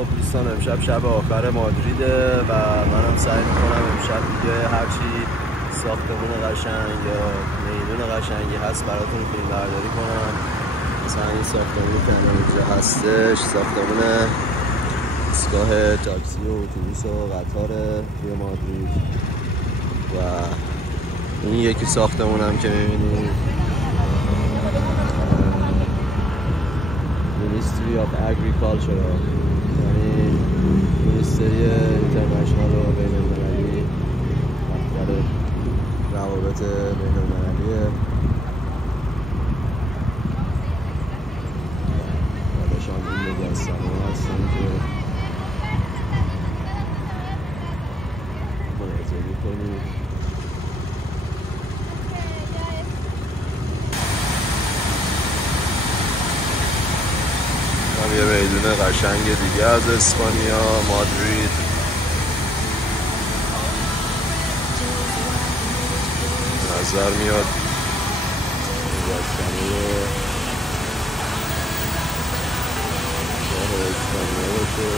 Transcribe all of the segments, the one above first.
خب دوستان امشب شب آخر مادریده و منم سعی میکنم امشب دیگه هرچی ساختمون قشنگ یا میدون قشنگی هست براتون فیلم برداری کنم. مثلا این ساختمونی که اینجا هستش ساختمون ایستگاه تاکسی و اتوبوس و قطار توی مادرید و این یکی ساختمون هم که میبینید Ministry of Agriculture، یعنی منیستری اینترنشنال و بین المللی، دفتر روابط بین المللیه. بعدشان این مجسمه هستن که مراجعه کنید. یه میدون قشنگ دیگه از اسپانیا، مادرید. نظر میاد مجسمه شاه اسپانیا باشه.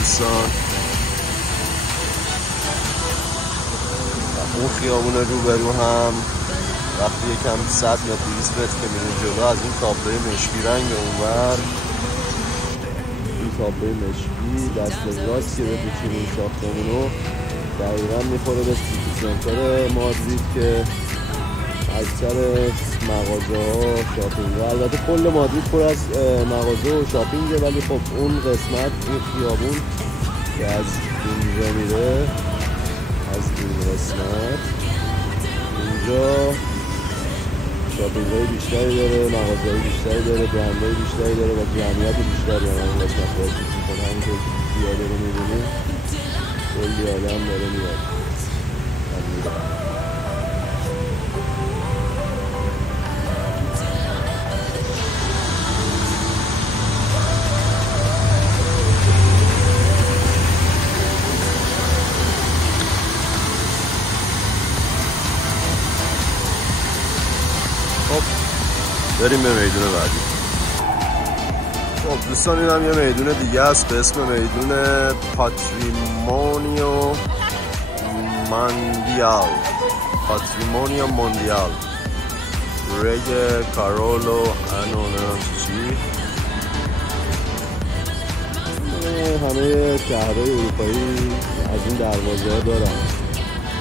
دوستان اون خیابون روبرو هم وقتی یکم 100 متر 200 متر که میریم جلو از این تابلوی مشکی رنگ اونور، این تابلوی مشکی دست راست که بپیچیم این ساختمونو دقیقا میخوره به سیتی سنتر مادرید که اکثر مغازه ها شاپینگ ها، البته کل مادرید پر از مغازه و شاپینگه، ولی خب اون قسمت این خیابون که از اینجا میره، از این قسمت اینجا شاپینگ های بیشتری داره، مغازه های بیشتری داره، برند های بیشتری داره و جمعیت بیشتری هم این قسمت بازدید میکنه. همونطور که پیاده رو میبینیم کلی آدم داره میاد. بریم به میدون بعدی. خب دوستان این هم یه میدون دیگه است به اسم میدون پاتریمونیو موندیال رگ کارولو انونم چی. همه شهرهای اروپایی از این دروازه ها دارن: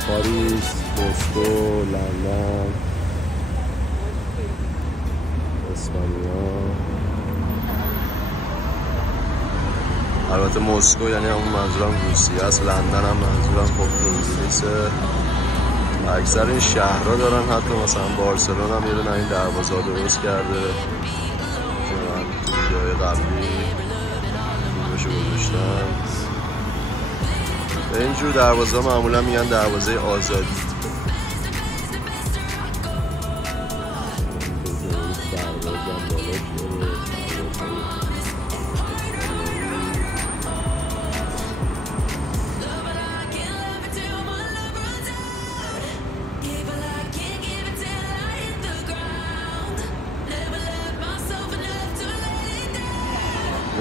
پاریس، مسکو، لندن، اسپانیا. البته مسکو یعنی همون منظورم روسیه است، لندن هم منظورم خب انگلیسه. اکثر این شهرها دارن، حتی مثلا بارسلون هم یه دونه این دروازه ها درست کرده که من تو ویدیوهای قبلی فیلمشو گذاشتم. به اینجور دروازه ها معمولا میگن دروازه آزادی.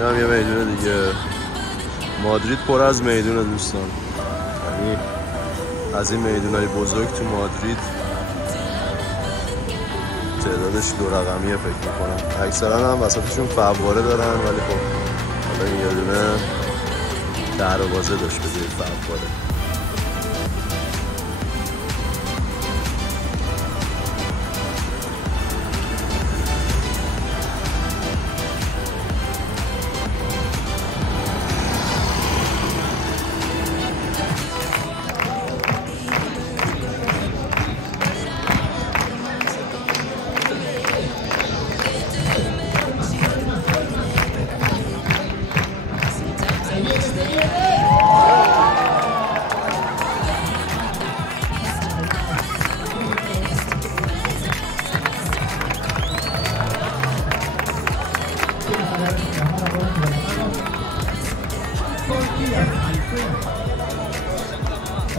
این هم یه میدون دیگه. مادرید پر از میدونه دوستان، یعنی از این میدونهای بزرگ تو مادرید تعداد عددش 2 رقمیه فکر میکنم. اکثرا هم وسطشون فواره دارن ولی خب حالا این یه دونه در و بازه داشت به جای فواره.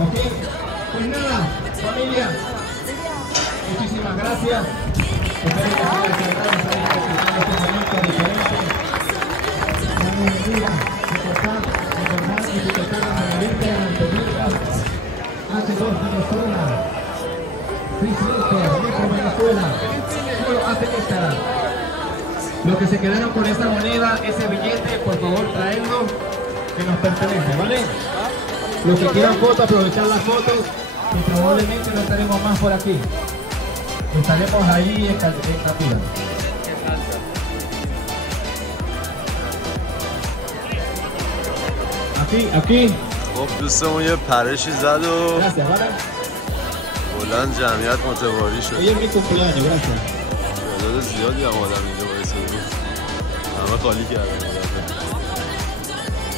Ok, pues nada, familia, muchísimas gracias. Espero que sigan celebrando este momento diferente. Una alegría recordar y disfrutar la maravilla de la película H2 Venezuela. Presidente, Metro Venezuela, solo hace Instagram. Los que se quedaron con esa moneda, ese billete, por favor traedlo, que nos pertenece, ¿vale? Los que quieran fotos, aprovechar las fotos, y probablemente no estaremos más por aquí. Estaremos ahí en Capilla. Aquí. خب دوستمون یه پرشی زد و بلند جمعیت متواری شد. Hoy es mi cumpleaños, gracias. تعداد زیادی هم آدم اینجا باعث بود. همه خالی کردن.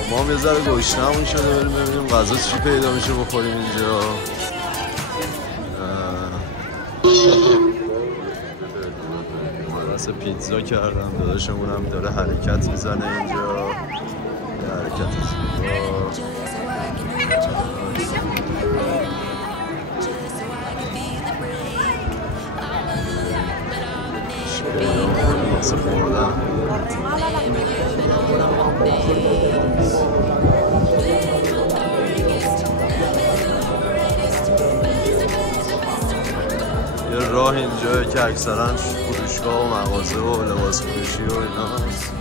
ما هم یه ذره گشنمون شده بریم ببینیم غذا چی پیدا میشه بخوریم اینجا. مدرسه پیتزا کردم، داداشمون هم داره حرکت میزنه اینجا. یه حرکت زیبا. واسه خوردن یه راه اینجا که اکثرا فروشگاه و مغازه و لباس فروشی و ایناست.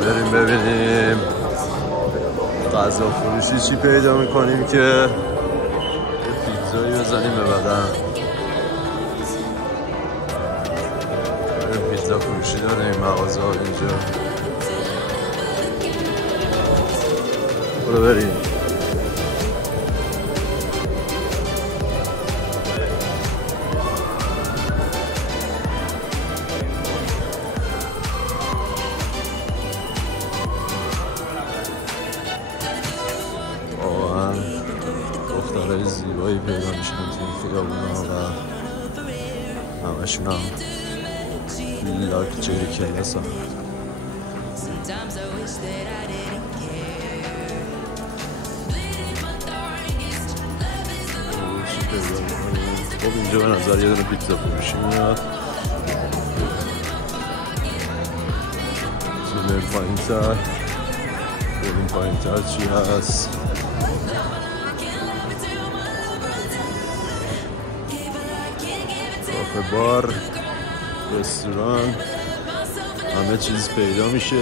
بریم ببینیم غذا فروشی چی پیدا میکنیم که یه پیتزایی بزنیم به بدن. پیتزا فروشی داره این مغازه ها اینجا. برو بریم. دخترهای زیبایی پیدا میشن تو خیابونا و همشون هم لاکچری کلاس هم. خب اینجا به نظر یه دونه پیتزا فروشی میاد. بریم پایین‌تر ببین پایین‌تر چی هست. کافه بار، رستوران، همه چیز پیدا میشه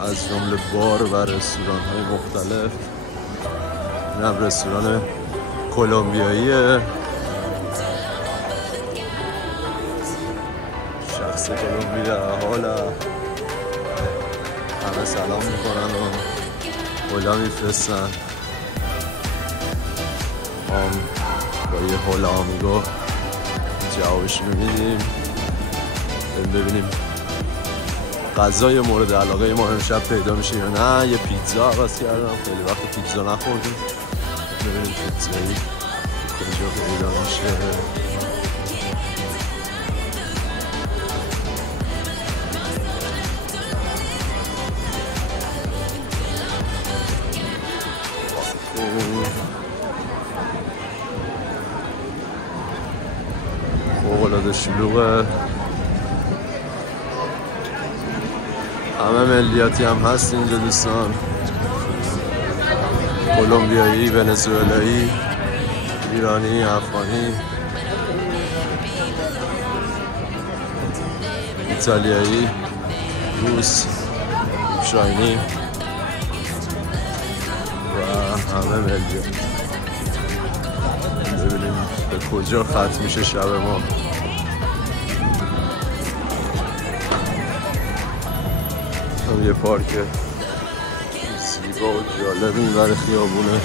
از جمله بار و رستوران های مختلف. این هم رستوران کلمبیاییه. شخص کلمبی در حال همه سلام میکنن و هلا میفرستن. با یه هلا آمیگو جوابشون رو میدیم. ببینیم غذای مورد علاقه ما امشب پیدا میشه یا نه. یه پیتزا عوض کردم، خیلی وقت پیتزا نخوردیم. ببینیم پیتزایی کجا پیدا میشه. شلوغه. همه ملیتی هم هست اینجا دوستان، کلمبیایی، ونزوئلایی، ایرانی، افغانی، ایتالیایی، روس، اوکراینی و همه ملیت. ببینیم به کجا ختم میشه شب ما. یه پارک زیبا و جالب این ور خیابونه.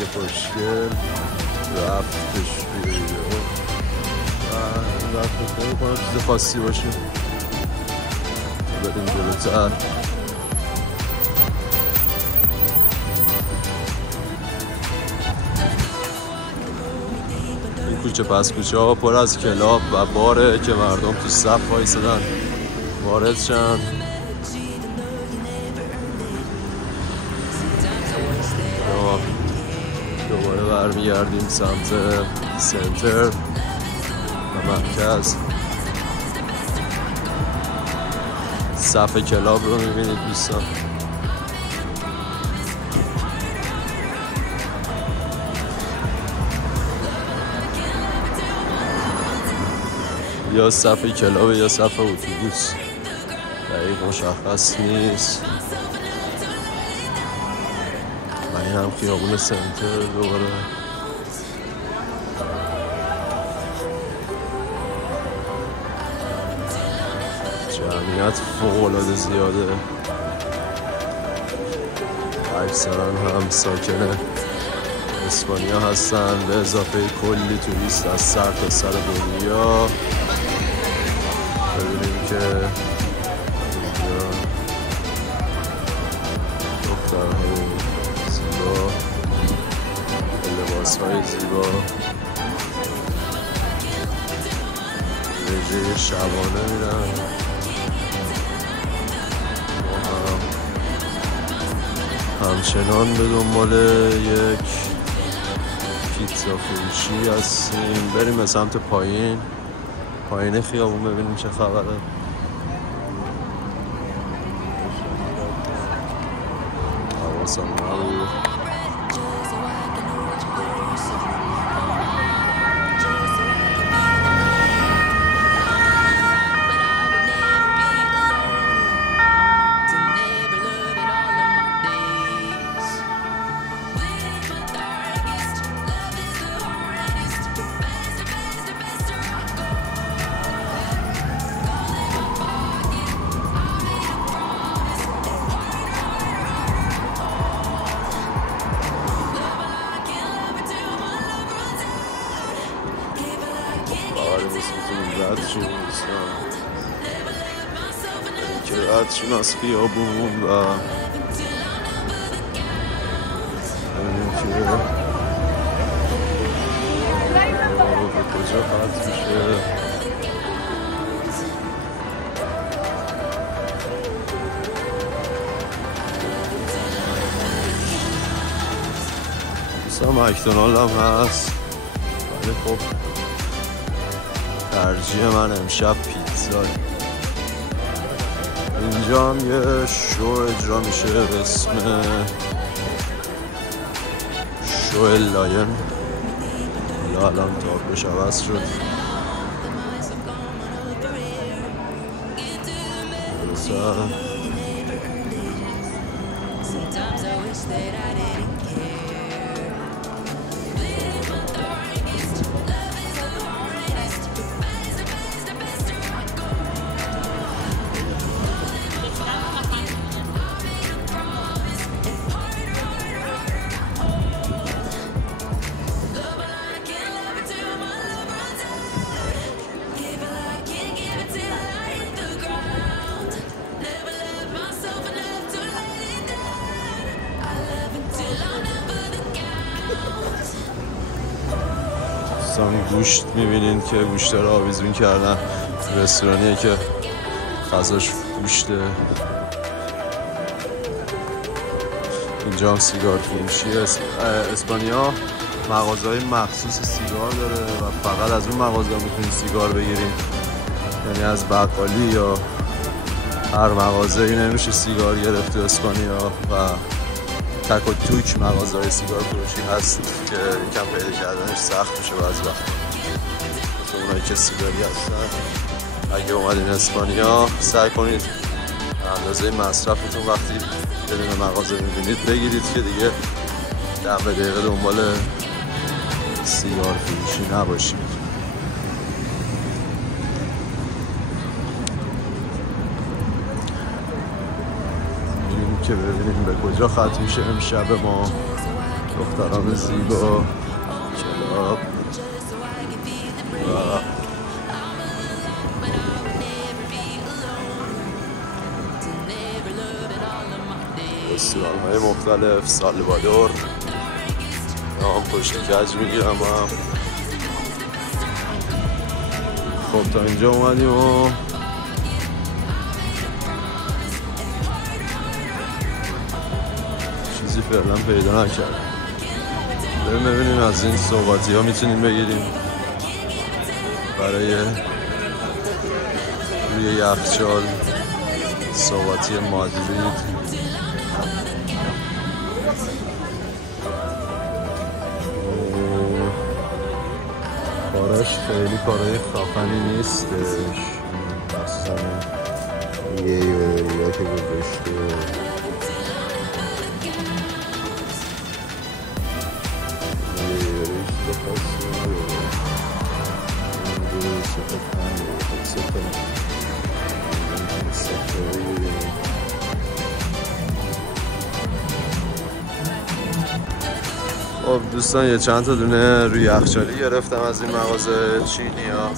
یه خوشگل رفتش بیرون و رفتش نمی‌کنم چیز خاصی باشه. بریم جلوتر. این کوچه پس کوچه ها پر از کلاب و باره که مردم تو صف وایسادن وارد شن. دوباره برمیگردیم سمت سنتر و مرکز. صف کلاب رو میبینید دوستان. یا صف کلاب یا صف اتوبوس، دقیق مشخص نیست. و این هم خیابون سنتر دوباره. جمعیت فوق‌العاده زیاده. اکثرا هم ساکن اسپانیا هستن به اضافه کلی توریست از سر تا سر دنیا. ببینیم که اینجا دخترهای زیبا، لباسهای زیبا، رژه شبانه میرن. همچنان به دنبال یک پیتزا فروشی هستیم. بریم به سمت پایین خیابون ببینیم چه خبره. حواسم نبود. رد شون از خیابون و ببینیم که به کجا ختم میشه. دوستا مکدونالد هم هست، ولی خب ترجیح من امشب پیتزا. اینجا هم یه شو اجرا میشه به اسم شو لاین. حالا الان تابلوش عوض شد. دوستان گوشت میبینین که گوشت رو آویزون کردن. رستورانیه که غذاش گوشته. اینجا هم سیگار فروشی. اسپانیا مغازه‌های مخصوص سیگار داره و فقط از اون مغازه میتونید سیگار بگیرید، یعنی از بقالی یا هر مغازه‌ای نمیشه سیگار گرفت تو اسپانیا و تک و توک مغازه‌های سیگار فروشی هست که یکم پیدا کردنش سخت میشه بعضی وقت. اونایی که سیگاری هستن اگه اومدین اسپانیا سعی کنید اندازه مصرفتون وقتی بدون مغازه میبینید بگیرید که دیگه دقیقه دنبال سیگار فروشی نباشید. این که ببینیم به کجا ختم میشه امشب ما. دختران زیبا، کلاب و رستوران‌های مختلف. سالوادور هم پشت کج میگیرم هم. خب تا اینجا اومدیم و چیزی فعلا پیدا نکردیم. بریم ببینیم از این صحباتی ها میتونیم بگیریم برای روی یخچال. صحباتی مادرید کاراش خیلی کارهای خفنی نیستش، مخصوصا یه یوریه که گذاشته. یه یوریش بخواست خب دوستان یه چند تا دونه روی یخچالی گرفتم از این مغازه چینی ها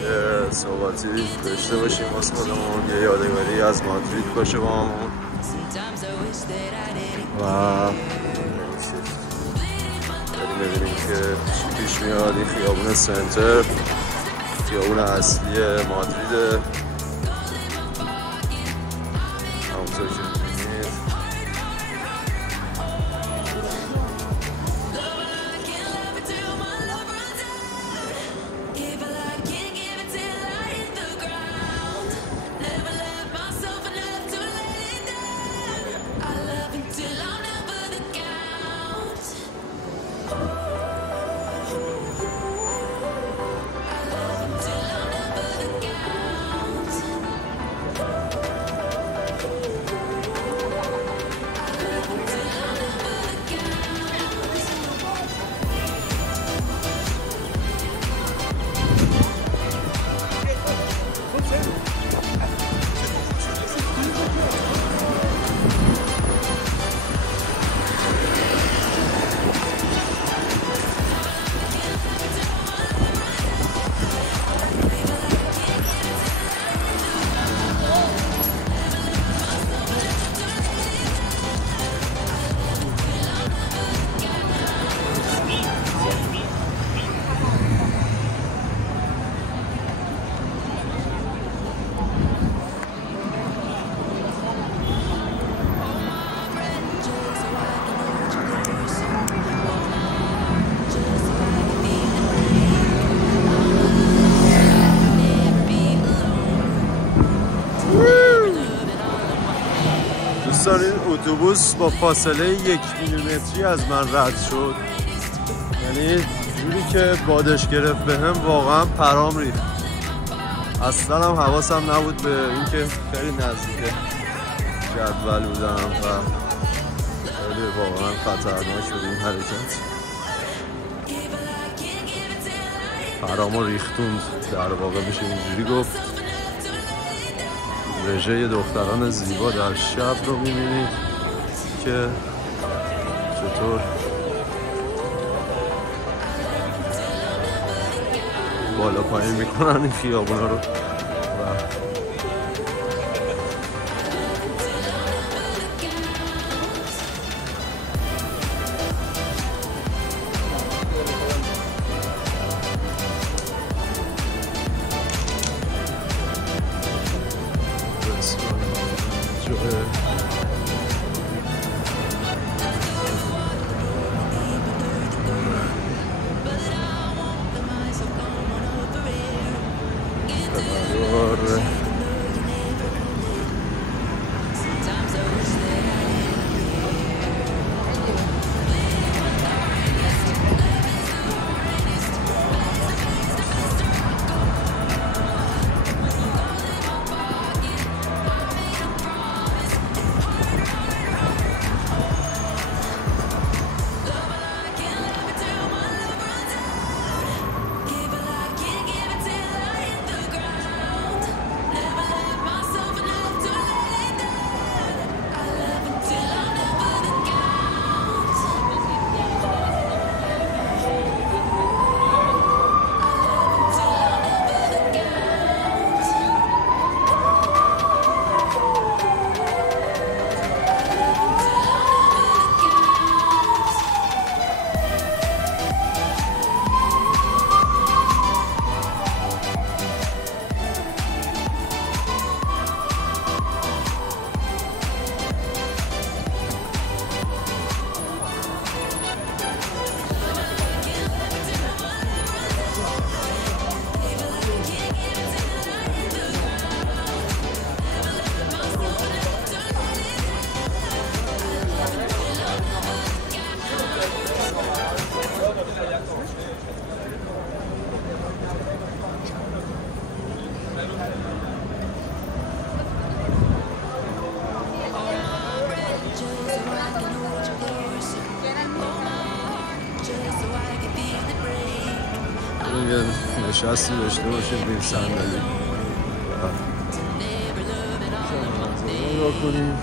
که صحباتی داشته باشیم واسه خودمون، یه یادگاری از مادرید باشه با همون. و بریم ببینیم که چی پیش میاد. این خیابون سنتر، خیابون اصلی مادریده همونطور که میبینید. این اتوبوس با فاصله 1 میلیمتری از من رد شد، یعنی جوری که بادش گرفت بهم واقعا پرام ریخت. اصلا هم حواسم نبود به اینکه خیلی نزدیک جدول بودم و خیلی واقعا خطرناک شد این حرکت. پرامو ریختوند در واقع میشه اینجوری گفت. رژه دختران زیبا در شب رو میبینید که چطور بالا پایین میکنن این خیابونا رو. یه نشستی داشته باشیم روی صندلی نگاه کنیم.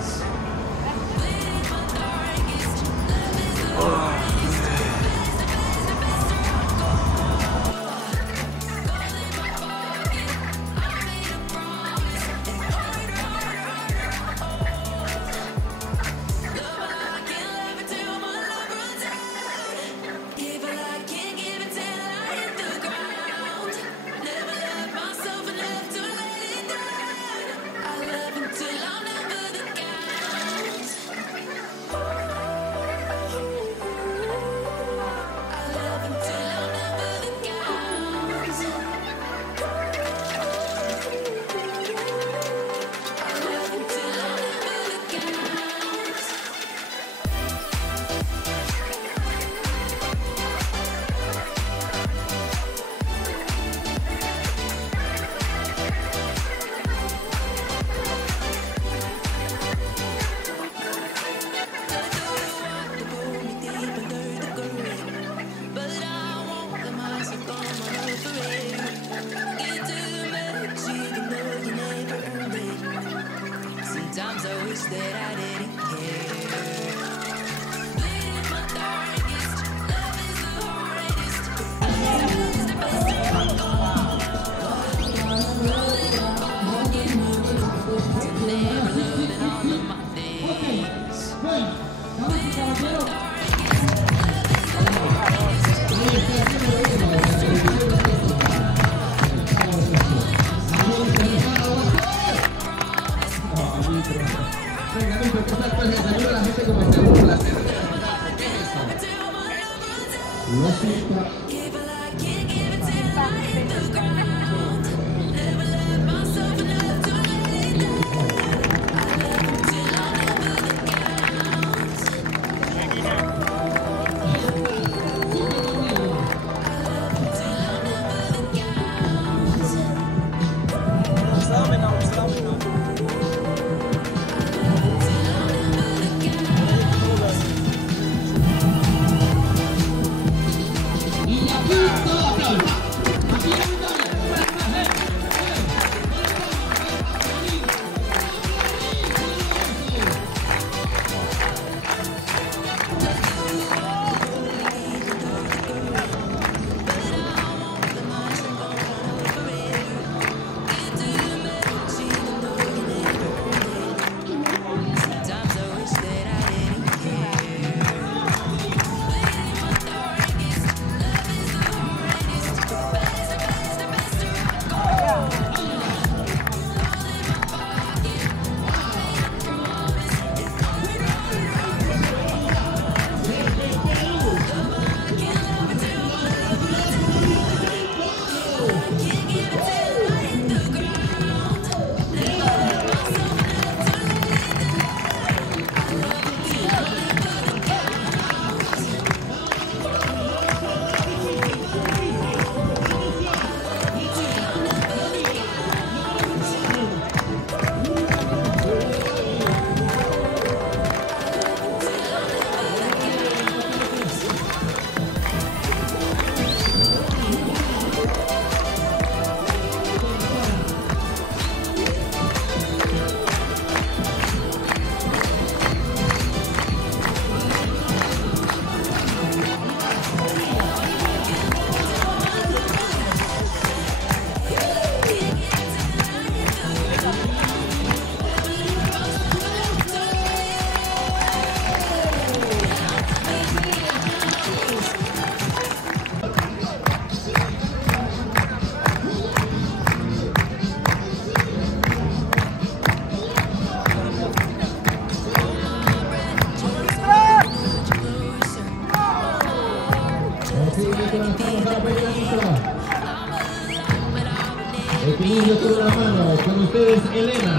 Equilibrio con la mano, con ustedes Elena,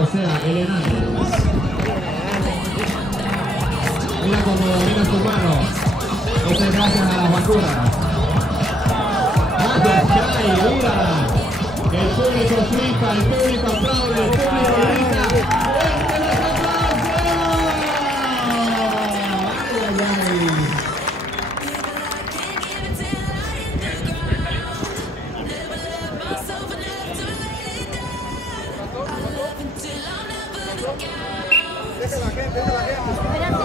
o sea, Elena. Mira cómo domina su mano, eso es gracias a la vacuna. Gracias, Chay, mira, el público flipa, el público aplaude, el público grita. ¡Fuerte los aplausos! ¡Ay, ay, ay! Deja la gente.